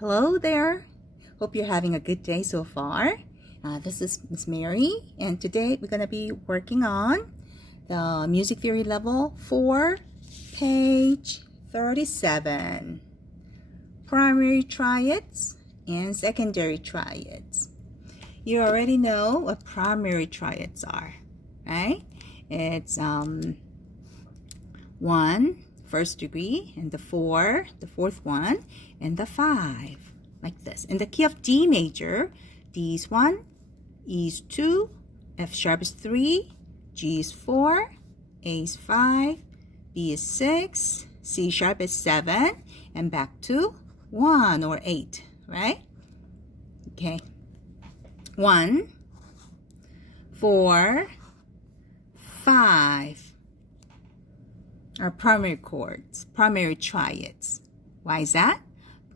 Hello there. Hope you're having a good day so far. This is Miss Mary, and today we're going to be working on the Music Theory Level 4, page 37. Primary triads and secondary triads. You already know what primary triads are, right? It's 1, first degree, and the 4, the fourth one, and the 5, like this. In the key of D major, D is 1, E is 2, F sharp is 3, G is 4, A is 5, B is 6, C sharp is 7, and back to 1 or 8, right? Okay. 1, 4, 5 are primary chords, primary triads. Why is that?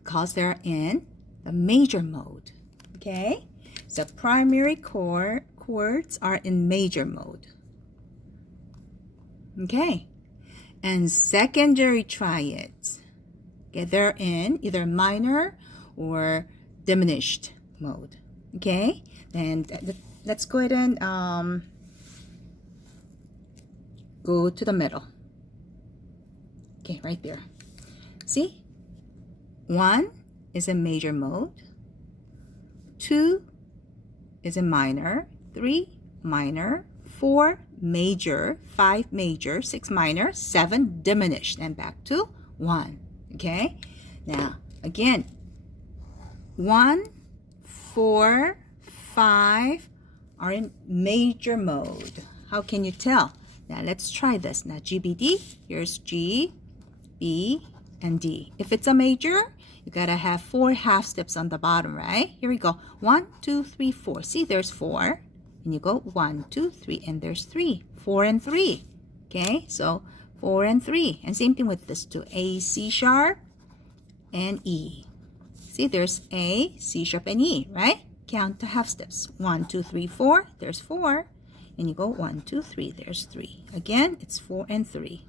Because they're in the major mode. Okay? So primary chords are in major mode. Okay? And secondary triads, okay, they're in either minor or diminished mode. Okay? And let's go ahead and go to the middle. Okay, right there. See? 1 is in major mode. 2 is in minor. 3 minor. 4 major. 5 major. 6 minor. 7 diminished. And back to 1. Okay? Now, again, 1, 4, 5 are in major mode. How can you tell? Now, let's try this. Now, GBD, here's G, B, and D. If it's a major, you gotta have 4 half steps on the bottom, right? Here we go. 1, 2, 3, 4. See, there's 4. And you go 1, 2, 3, and there's 3. 4 and 3. Okay, so 4 and 3. And same thing with this too. A, C sharp, and E. See, there's A, C sharp, and E, right? Count the half steps. 1, 2, 3, 4. There's 4. And you go 1, 2, 3. There's 3. Again, it's 4 and 3.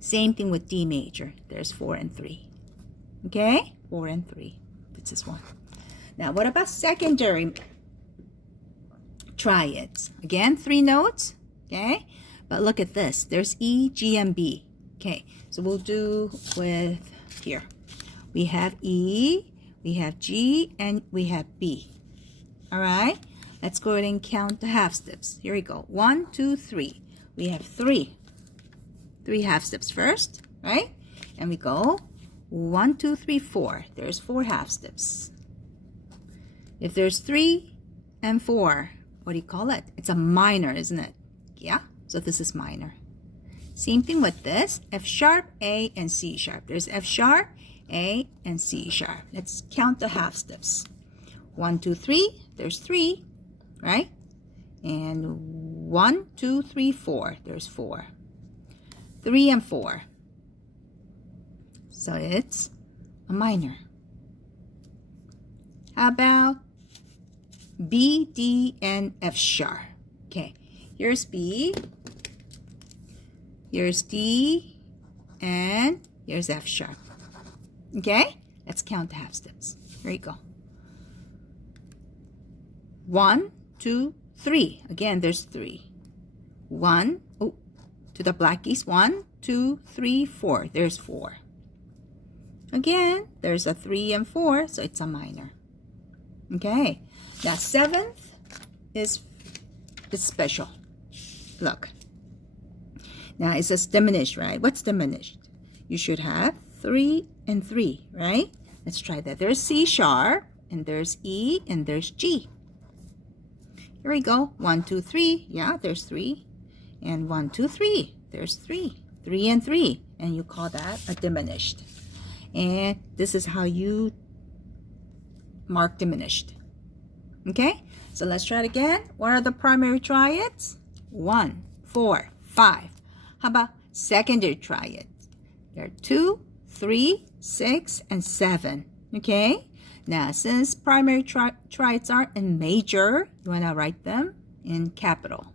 Same thing with D major. There's 4 and 3. Okay? 4 and 3. This is 1. Now, what about secondary triads? Again, 3 notes. Okay? But look at this. There's E, G, and B. Okay. So we'll do with here. We have E, we have G, and we have B. All right? Let's go ahead and count the half steps. Here we go. 1, 2, 3. We have 3. 3 half steps first, right? And we go 1, 2, 3, 4. There's 4 half steps. If there's 3 and 4, what do you call it? It's a minor, isn't it? Yeah, so this is minor. Same thing with this, F sharp, A, and C sharp. There's F sharp, A, and C sharp. Let's count the half steps. 1, 2, 3. There's 3, right? And 1, 2, 3, 4. There's 4. 3 and 4. So it's a minor. How about B, D, and F sharp? Okay, here's B, here's D, and here's F sharp. Okay, let's count the half steps. Here you go. 1, 2, 3. Again, there's 3. 1, oh, to the black keys. 1, 2, 3, 4. There's 4. Again, there's a 3 and 4, so it's a minor. Okay. Now, 7th is special. Look. Now, it says diminished, right? What's diminished? You should have 3 and 3, right? Let's try that. There's C sharp, and there's E, and there's G. Here we go. 1, 2, 3. Yeah, there's 3. And 1, 2, 3. There's 3. 3 and 3. And you call that a diminished. And this is how you mark diminished. Okay? So let's try it again. What are the primary triads? 1, 4, 5. How about secondary triads? There are 2, 3, 6, and 7. Okay? Now, since primary triads are in major, you want to write them in capital.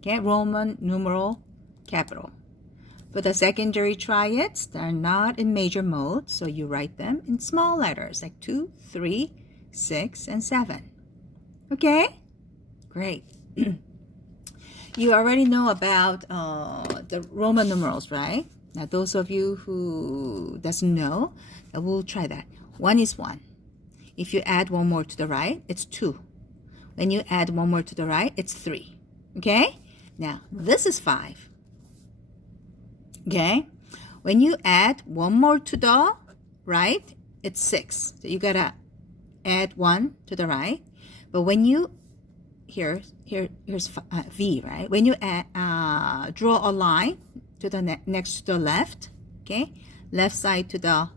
Okay? Roman numeral capital. For the secondary triads, they're not in major mode, so you write them in small letters like 2, 3, 6, and 7. Okay? Great. You already know about the Roman numerals, right? Now, those of you who doesn't know, we'll try that. 1 is 1. If you add one more to the right, it's 2. When you add one more to the right, it's 3. Okay? Now, this is 5. Okay? When you add one more to the right, it's 6. So you gotta add 1 to the right. But when you, here's V, right? When you add, draw a line to the next to the left, okay? Left side to the,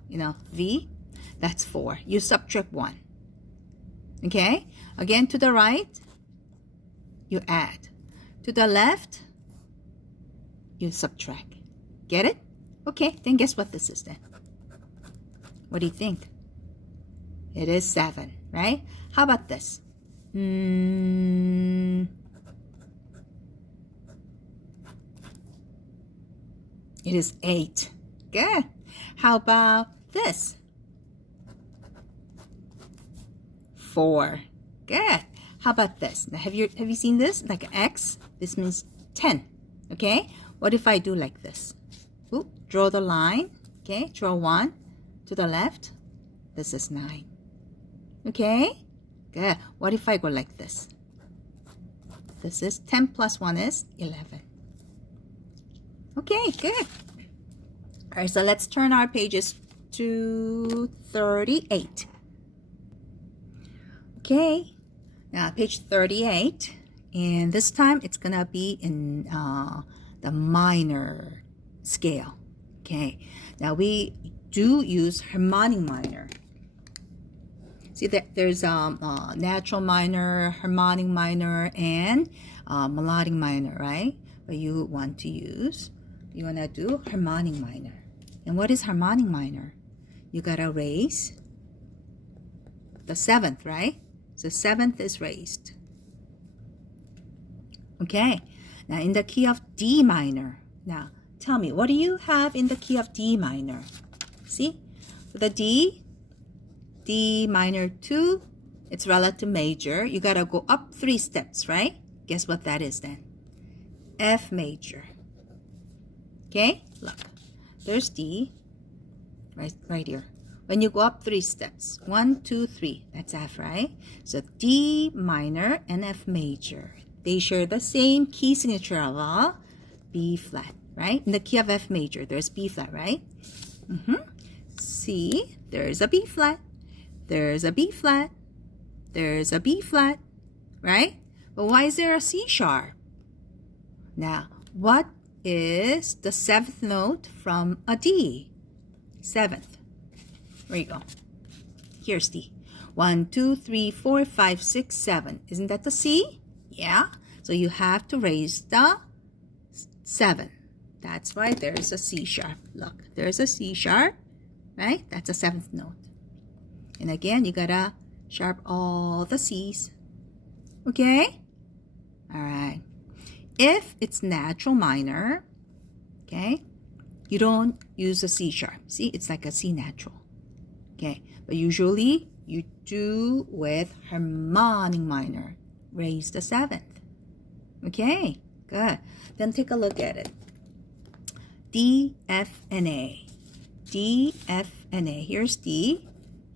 V, that's 4. You subtract 1. Okay? Again, to the right, you add. To the left, you subtract. Get it? Okay, then guess what this is then? What do you think? It is 7, right? How about this? It is 8. Good. How about this? 4. Good. How about this? Now, have you seen this? Like an X? This means 10. Okay? What if I do like this? Ooh, draw the line. Okay? Draw 1 to the left. This is 9. Okay? Good. What if I go like this? This is 10 plus 1 is 11. Okay, good. All right, so let's turn our pages to 38. Okay, now page 38, and this time it's gonna be in the minor scale. Okay, now we do use harmonic minor. See that there's natural minor, harmonic minor, and melodic minor, right? But you want to do harmonic minor. And what is harmonic minor? You gotta raise the 7th, right? So 7th is raised. Okay, now in the key of D minor. Now, tell me, what do you have in the key of D minor? See, for the D minor 2, it's relative major. You gotta go up 3 steps, right? Guess what that is then? F major. Okay, look, there's D, right here. When you go up 3 steps, 1, 2, 3, that's F, right? So D minor and F major, they share the same key signature of B flat, right? In the key of F major, there's B flat, right? See, there's a B flat, there's a B flat, there's a B flat, right? But why is there a C sharp? Now, what is the 7th note from a D? 7th. There you go. Here's D. 1, 2, 3, 4, 5, 6, 7. Isn't that the C? Yeah. So you have to raise the 7. That's why there's a C sharp. Look, there's a C sharp, right? That's a 7th note. And again, you gotta sharp all the C's. Okay? All right. If it's natural minor, okay, you don't use a C sharp. See, it's like a C natural. Okay, but usually you do with harmonic minor. Raise the 7th. Okay, good. Then take a look at it. D, F, and A. D, F, and A. Here's D.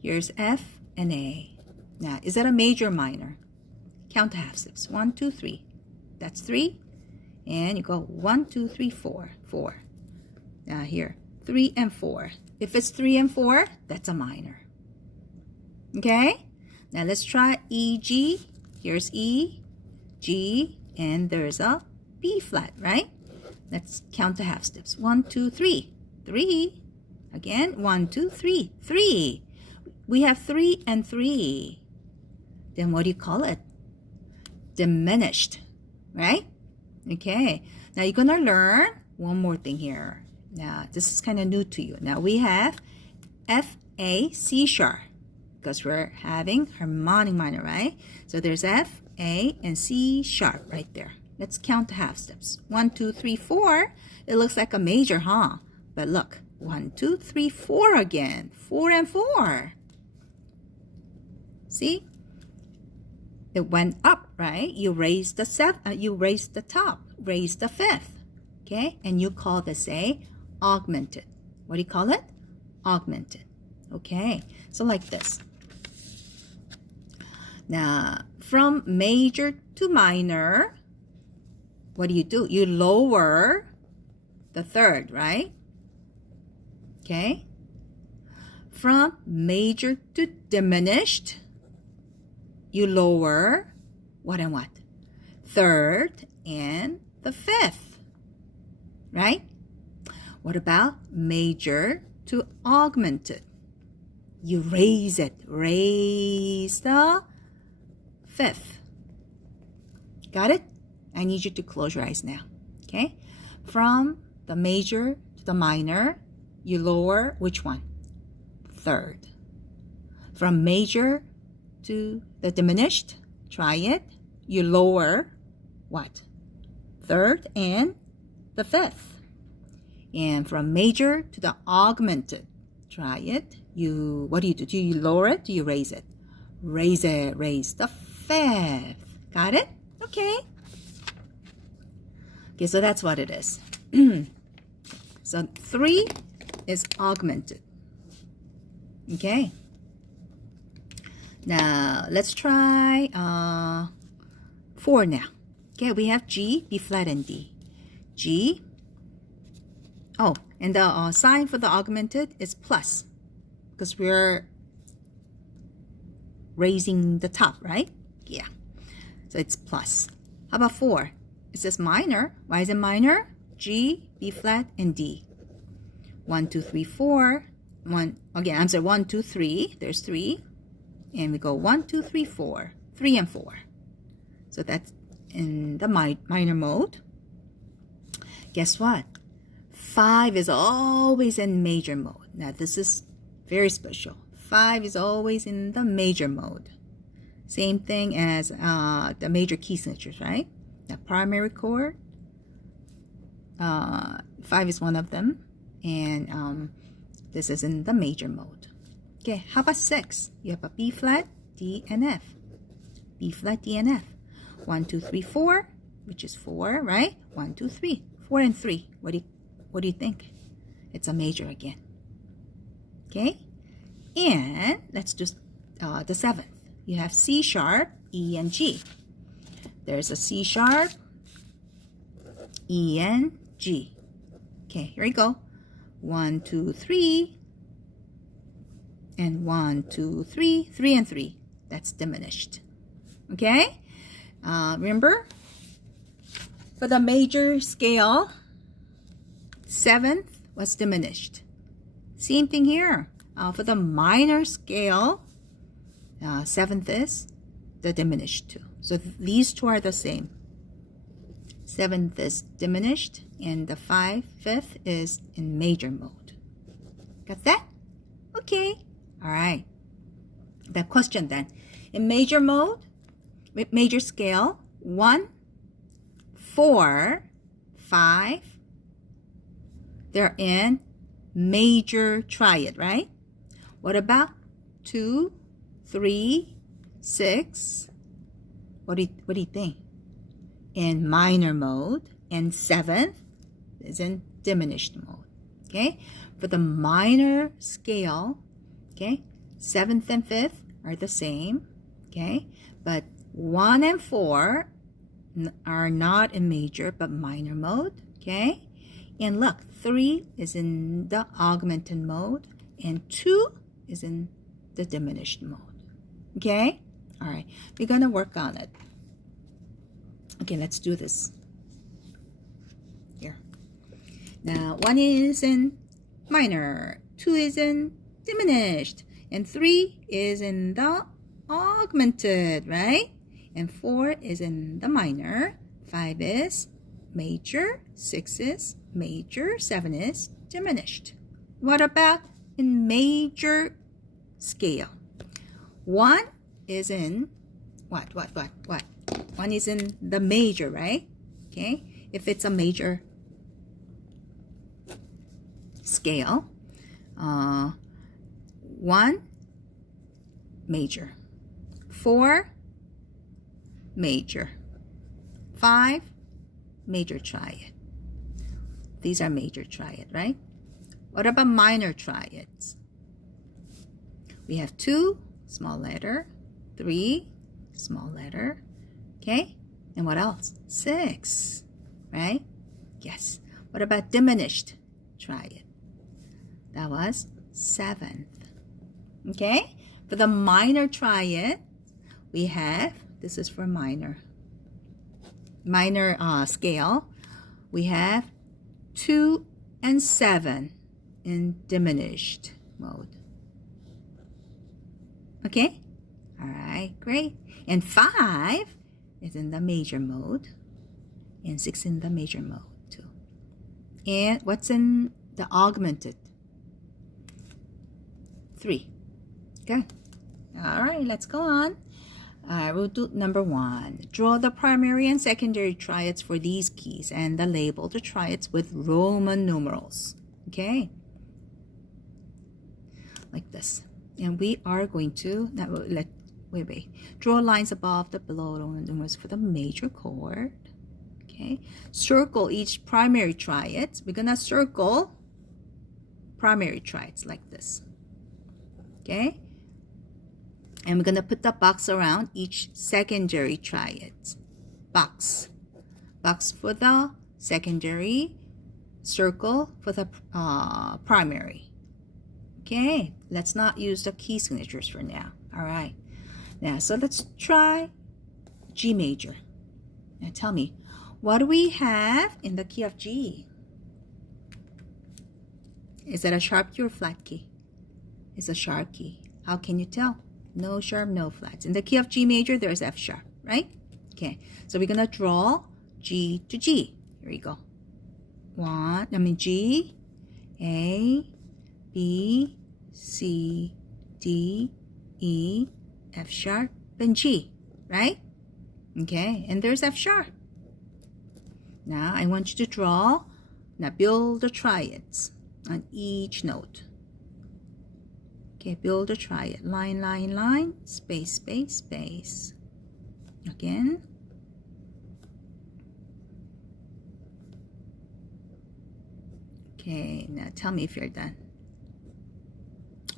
Here's F and A. Now, is that a major or minor? Count to half steps. 1, 2, 3. That's 3. And you go 1, 2, 3, 4. 4. Now here, 3 and 4. If it's 3 and 4, that's a minor. Okay? Now let's try E, G. Here's E, G, and there's a B flat, right? Let's count the half steps. 1, 2, 3. 3. Again, 1, 2, 3. 3. We have 3 and 3. Then what do you call it? Diminished, right? Okay. Now you're going to learn one more thing here. Now, this is kind of new to you. Now we have F, A, C sharp because we're having harmonic minor, right? So there's F, A, and C sharp right there. Let's count the half steps. 1, 2, 3, 4. It looks like a major, huh? But look, 1, 2, 3, 4 again. 4 and 4. See? It went up, right? You raised the you raised the top, raised the fifth. Okay? And you call this a augmented. What do you call it? Augmented. Okay? So like this. Now, from major to minor, what do? You lower the third, right? Okay? From major to diminished, you lower what and what? Third and the fifth, right? What about major to augmented? You raise it. Raise the fifth. Got it? I need you to close your eyes now. Okay? From the major to the minor, you lower which one? Third. From major to the diminished, try it. You lower what? Third and the fifth. And from major to the augmented, try it. What do? Do you lower it? Do you raise it? Raise it. Raise the fifth. Got it? Okay. Okay, so that's what it is. So 3 is augmented. Okay. Now, let's try 4 now. Okay, we have G, B flat, and D. G. Oh, and the sign for the augmented is plus because we're raising the top, right? Yeah. So it's plus. How about 4? It says minor. Why is it minor? G, B flat, and D. 1, 2, 3, 4. 1, again, answer 1, 2, 3. There's 3. And we go 1, 2, 3, 4. 3 and 4. So that's in the minor mode. Guess what? 5 is always in major mode. Now this is very special. 5 is always in the major mode. Same thing as the major key signatures, right? The primary chord. 5 is one of them. And this is in the major mode. Okay, how about 6? You have a B flat, D, and F. B flat, D, and F. 1, 2, 3, 4, which is 4, right? 1, 2, 3. 4 and 3. What do you think? It's a major again. Okay? And let's do the 7th. You have C sharp, E, and G. There's a C sharp, E, and G. Okay, here we go. 1, 2, 3. And 1, 2, 3. 3 and 3. That's diminished. Okay? Remember? For the major scale, 7th was diminished. Same thing here. For the minor scale, 7th is the diminished too. So these two are the same. 7th is diminished and the 5th is in major mode. Got that? Okay. All right. The question then. In major mode, with major scale, 1, 4, 5, they're in major triad, right? What about 2, 3, 6? What do you think? In minor mode, and 7th is in diminished mode. Okay? For the minor scale, okay, 7th and 5th are the same. Okay? But 1 and 4 are not in major but minor mode. Okay? And look, 3 is in the augmented mode and 2 is in the diminished mode. Okay? All right. We're going to work on it. Okay, let's do this. Here. Now, 1 is in minor, 2 is in diminished, and 3 is in the augmented, right? And 4 is in the minor, 5 is major, 6 is major, 7 is diminished. What about in major scale? 1 is in what? 1 is in the major, right? Okay, if it's a major scale, 1 major, 4 major, 5 major triad. These are major triad, right? What about minor triads? We have 2 small letter, 3 small letter, okay? And what else? 6, right? Yes. What about diminished triad? That was 7th. Okay? For the minor triad, we have, this is for minor scale, we have 2 and 7 in diminished mode. Okay? All right, great. And 5 is in the major mode, and 6 in the major mode too. And what's in the augmented? 3. Good. All right, let's go on. We'll do number 1. Draw the primary and secondary triads for these keys and label the triads with Roman numerals. Okay? Like this. And we are going to, wait. Draw lines above the below Roman numerals for the major chord. Okay? Circle each primary triad. We're going to circle primary triads like this. Okay? And we're going to put the box around each secondary triad. Box. Box for the secondary, circle for the primary. Okay, let's not use the key signatures for now. All right. Now, so let's try G major. Now tell me, what do we have in the key of G? Is it a sharp key or flat key? It's a sharp key. How can you tell? No sharp, no flats. In the key of G major, there's F sharp, right? Okay, so we're gonna draw G to G. Here we go. G, A, B, C, D, E, F sharp, and G, right? Okay, and there's F sharp. Now I want you to build the triads on each note. Okay, build a triad. Line, line, line, space, space, space. Again. Okay, now tell me if you're done.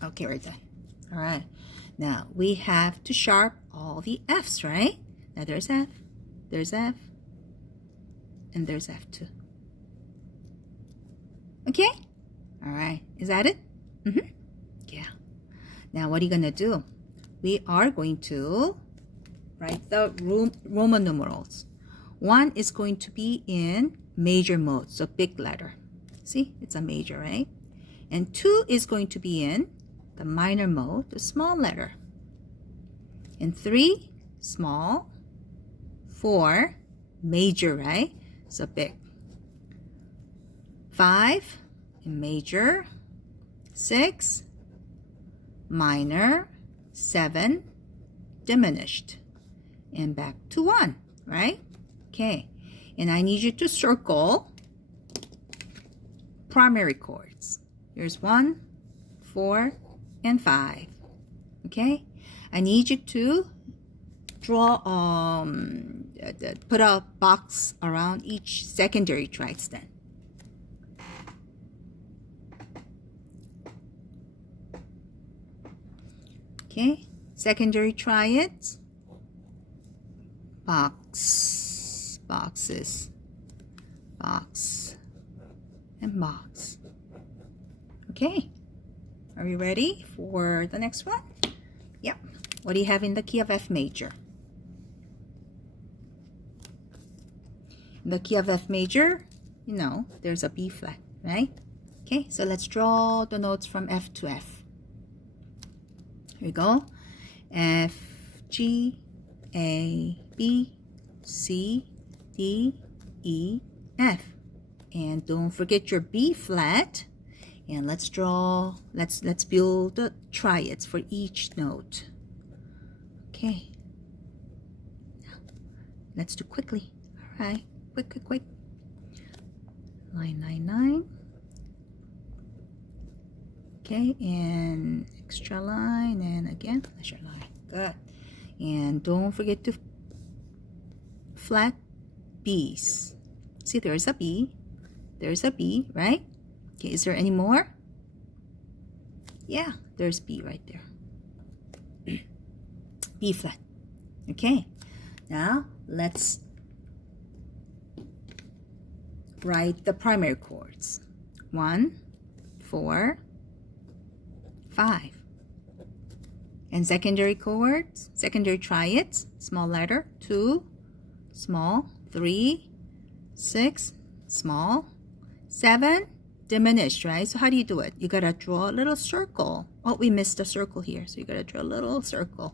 Okay, we're done. All right. Now, we have to sharp all the F's, right? Now, there's F, and there's F too. Okay? All right. Is that it? Mm-hmm. Yeah. Now, what are you going to do? We are going to write the Roman numerals. 1 is going to be in major mode, so big letter. See, it's a major, right? And 2 is going to be in the minor mode, the small letter. And 3, small. 4, major, right? So big. 5, in major. 6, minor. 7, diminished. And back to 1, right? Okay. And I need you to circle primary chords. Here's 1, 4, and 5. Okay? I need you to draw, put a box around each secondary triads then. Okay? Secondary triads. Box, boxes, box, and box. Okay, are we ready for the next one? Yep. What do you have in the key of F major? In the key of F major, you know, there's a B flat, right? Okay, so let's draw the notes from F to F. Here we go. F, G, A, B, C, D, E, F. And don't forget your B flat. And let's build the triads for each note. Okay. Now, let's do quickly. All right. quick. Line 9. Okay, and extra line, and again, measure line. Good. And don't forget to flat B's. See, there's a B. There's a B, right? Okay, is there any more? Yeah, there's B right there. B flat. Okay, now let's write the primary chords. 1, 4, 5. And secondary chords, secondary triads, small letter, 2, small, 3, 6, small, 7, diminished, right? So how do you do it? You gotta draw a little circle. Oh, we missed a circle here, so you gotta draw a little circle.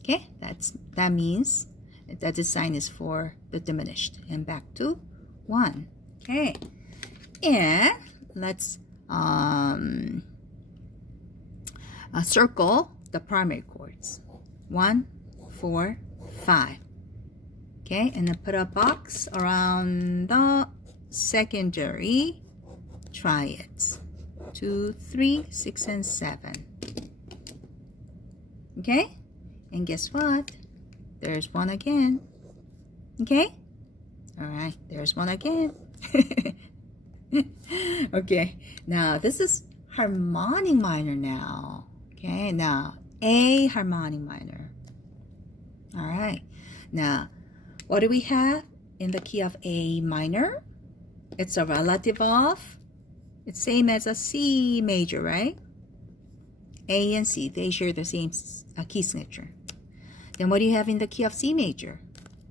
Okay, that means that the sign is for the diminished. And back to 1. Okay, and let's circle the primary chords. 1, 4, 5. Okay, and then put a box around the secondary triads. 2, 3, 6, and 7. Okay, and guess what? There's one again. Okay, all right, there's one again. Okay, now this is harmonic minor now. Okay, now A harmonic minor. All right, now what do we have in the key of A minor? It's a relative of, it's same as a C major, right? A and C, they share the same key signature. Then what do you have in the key of C major?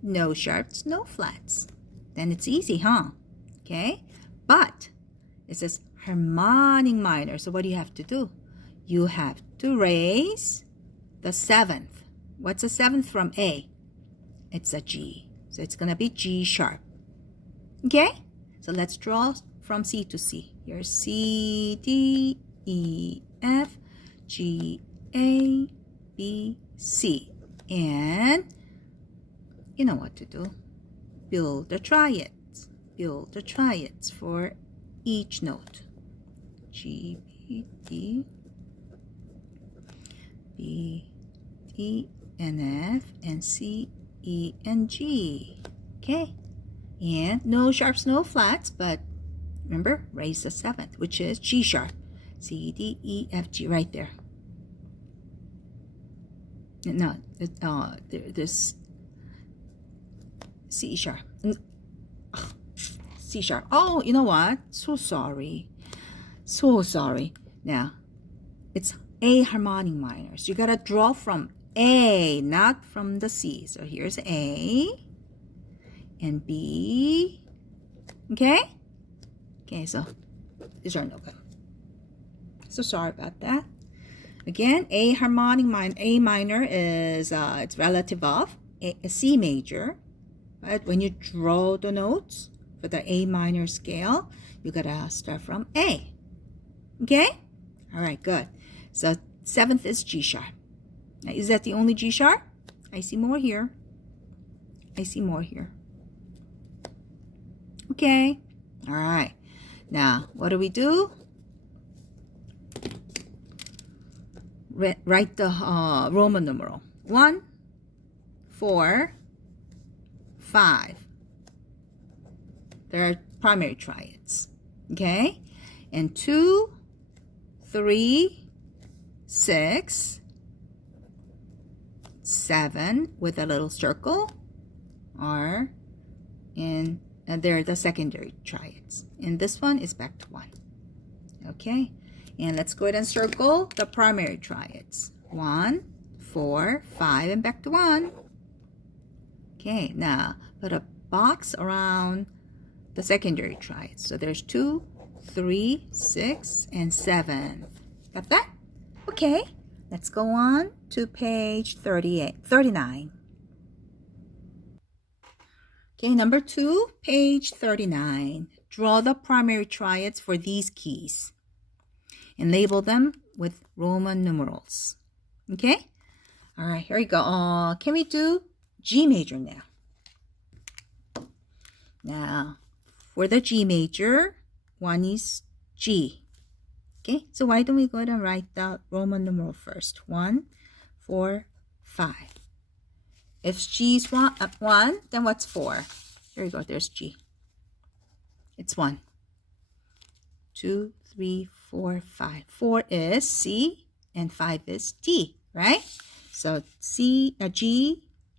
No sharps, no flats. Then it's easy, huh? Okay, but it says harmonic minor. So what do you have to do? You have to raise the 7th. What's the 7th from A? It's a G. So it's going to be G sharp. Okay? So let's draw from C to C. Here's C, D, E, F, G, A, B, C. And you know what to do. Build the triads. Build the triads for each note. G, B, D, B, D, and F, and C, E, and G. Okay, and no sharps, no flats, but remember, raise the 7th, which is G sharp. C, D, E, F, G, right there. No, there's C sharp. C sharp. Oh, you know what? So sorry. Now, it's A harmonic minor. So you gotta draw from A, not from the C. So here's A and B. Okay? Okay, so these are no good. So sorry about that. Again, A harmonic minor. A minor is it's relative of a C major. But when you draw the notes for the A minor scale, you gotta start from A. Okay? All right, good. So 7th is G sharp. Now, is that the only G sharp? I see more here. Okay. All right. Now, what do? Write the Roman numeral. 1, 4, 5. There are primary triads. Okay? And 2, 3, 6, 7 with a little circle are in, and they're the secondary triads. And this one is back to 1. Okay? And let's go ahead and circle the primary triads. 1, 4, 5, and back to 1. Okay, now put a box around the secondary triads. So there's 2, 3, 6, and 7. Got that? Okay, let's go on to page 39. Okay, number 2, page 39. Draw the primary triads for these keys and label them with Roman numerals. Okay? All right, here we go. Can we do G major now? Now, for the G major, 1 is G. Okay, so why don't we go ahead and write the Roman numeral first? 1, 4, 5. If G is 1, then what's 4? Here we go, there's G. It's 1, 2, 3, 4, 5. 4 is C and 5 is D, right? So G,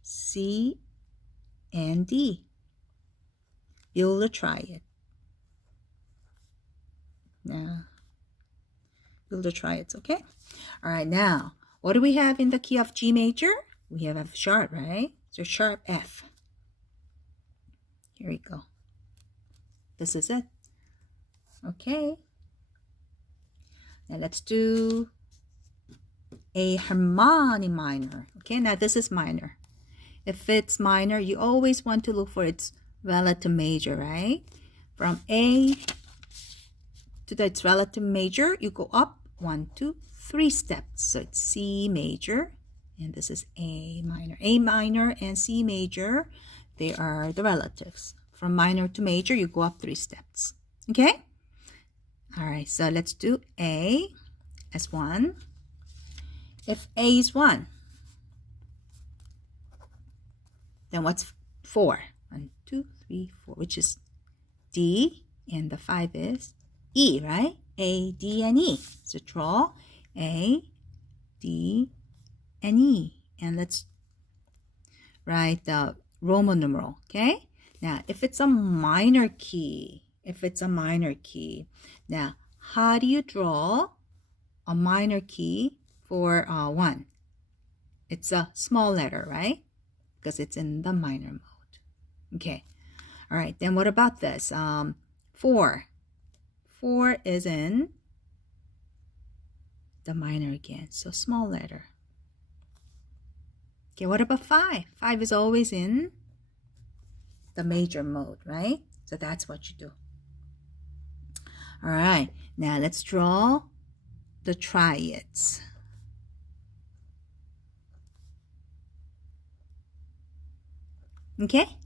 C, and D. Build a triad. Now, build a triads, okay? All right, now, what do we have in the key of G major? We have F sharp, right? So sharp F. Here we go. This is it. Okay. Now let's do a harmonic minor. Okay, now this is minor. If it's minor, you always want to look for its relative major, right? From A to its relative major, you go up 1, 2, 3 steps. So it's C major, and this is A minor. A minor and C major, they are the relatives. From minor to major, you go up 3 steps. Okay? All right, so let's do A as 1. If A is 1, then what's 4? 1, 2, 3, 4, which is D, and the 5 is E, right? A, D, and E. So draw A, D, and E. And let's write the Roman numeral, okay? Now, if it's a minor key, now, how do you draw a minor key for 1? It's a small letter, right? Because it's in the minor mode. Okay. All right, then what about this? 4. 4 is in the minor again, so small letter. Okay, what about 5? 5 is always in the major mode, right? So that's what you do. All right, now let's draw the triads. Okay?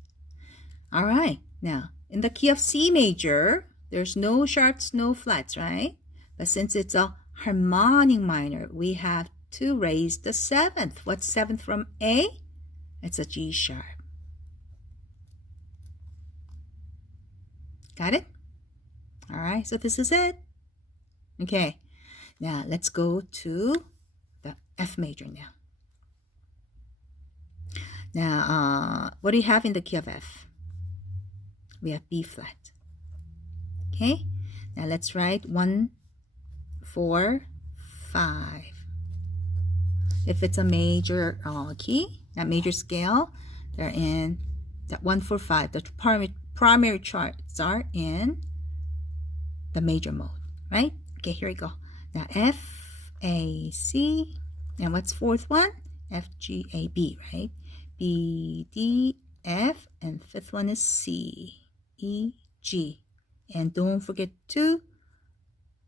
All right, now in the key of C major, there's no sharps, no flats, right? But since it's a harmonic minor, we have to raise the 7th. What's 7th from A? It's a G sharp. Got it? All right, so this is it. Okay, now let's go to the F major now. Now, what do you have in the key of F? We have B flat. Okay, now let's write 1, 4, 5. If it's a major key, that major scale, they're in that 1, 4, 5. The primary charts are in the major mode, right? Okay, here we go. Now F, A, C, and what's fourth one? F, G, A, B, right? B, D, F, and fifth one is C, E, G. And don't forget to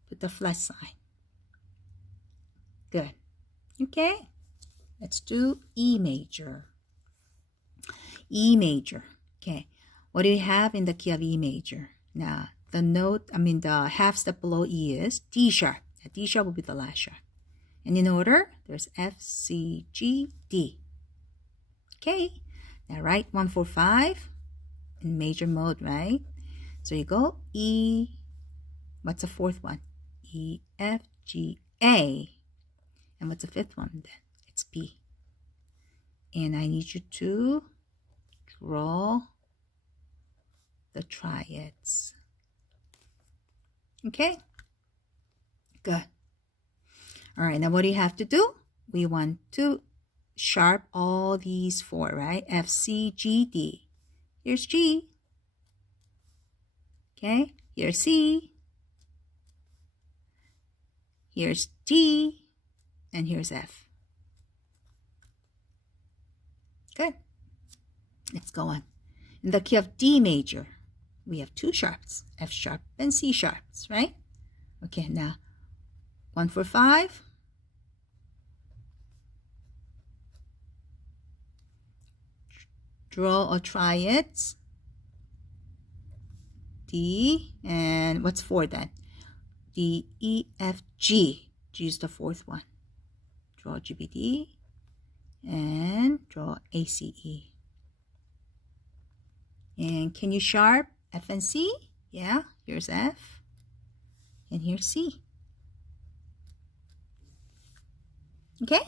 put the flat sign. Good. Okay, let's do E major. E major. Okay, what do we have in the key of E major? Now, the half step below E is D sharp. D sharp will be the last sharp. And in order, there's F, C, G, D. Okay, now write 1, 4, 5 in major mode, right? So you go E, what's the fourth one? E, F, G, A. And what's the fifth one then? It's B. And I need you to draw the triads. Okay? Good. All right, now what do you have to do? We want to sharp all these 4, right? F, C, G, D. Here's G. Okay, here's C. Here's D. And here's F. Good. Let's go on. In the key of D major, we have 2 sharps, F sharp and C sharps, right? Okay, now 1, 4, 5. Draw a triads. D, and what's 4 then? D, E, F, G. G is the 4th one. Draw GBD and draw ACE. And can you sharp F and C? Yeah, here's F and here's C. Okay,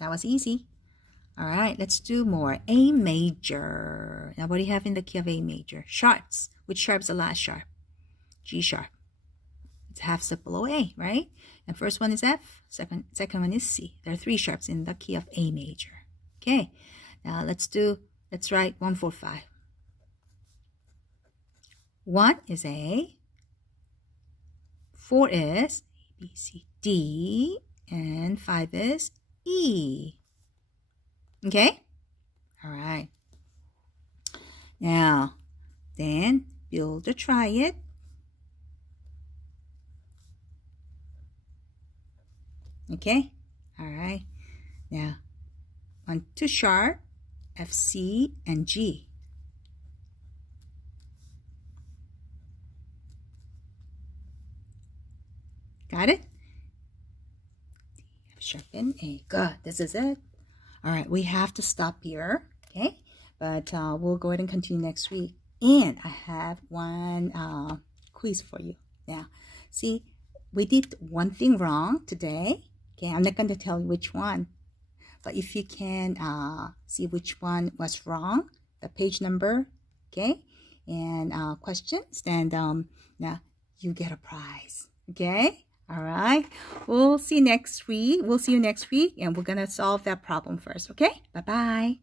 that was easy. All right, let's do more. A major. Now, what do you have in the key of A major? Sharps. Which sharp's the last sharp? G sharp. It's half step below A, right? And first one is F, second one is C. There are 3 sharps in the key of A major. Okay, now let's write 1, 4, 5. 1 is A, 4 is A, B, C, D, and 5 is E. Okay? All right. Now, then build a triad. Okay? All right. Now, 1, 2 sharp, F, C, and G. Got it? F sharp and A. Good. This is it. All right. We have to stop here. Okay? But we'll go ahead and continue next week. And I have one quiz for you. Now, see, we did one thing wrong today. Okay? I'm not going to tell you which one. But if you can see which one was wrong, the page number, okay, and questions, then now you get a prize. Okay? All right. We'll see you next week. And we're going to solve that problem first. Okay? Bye-bye.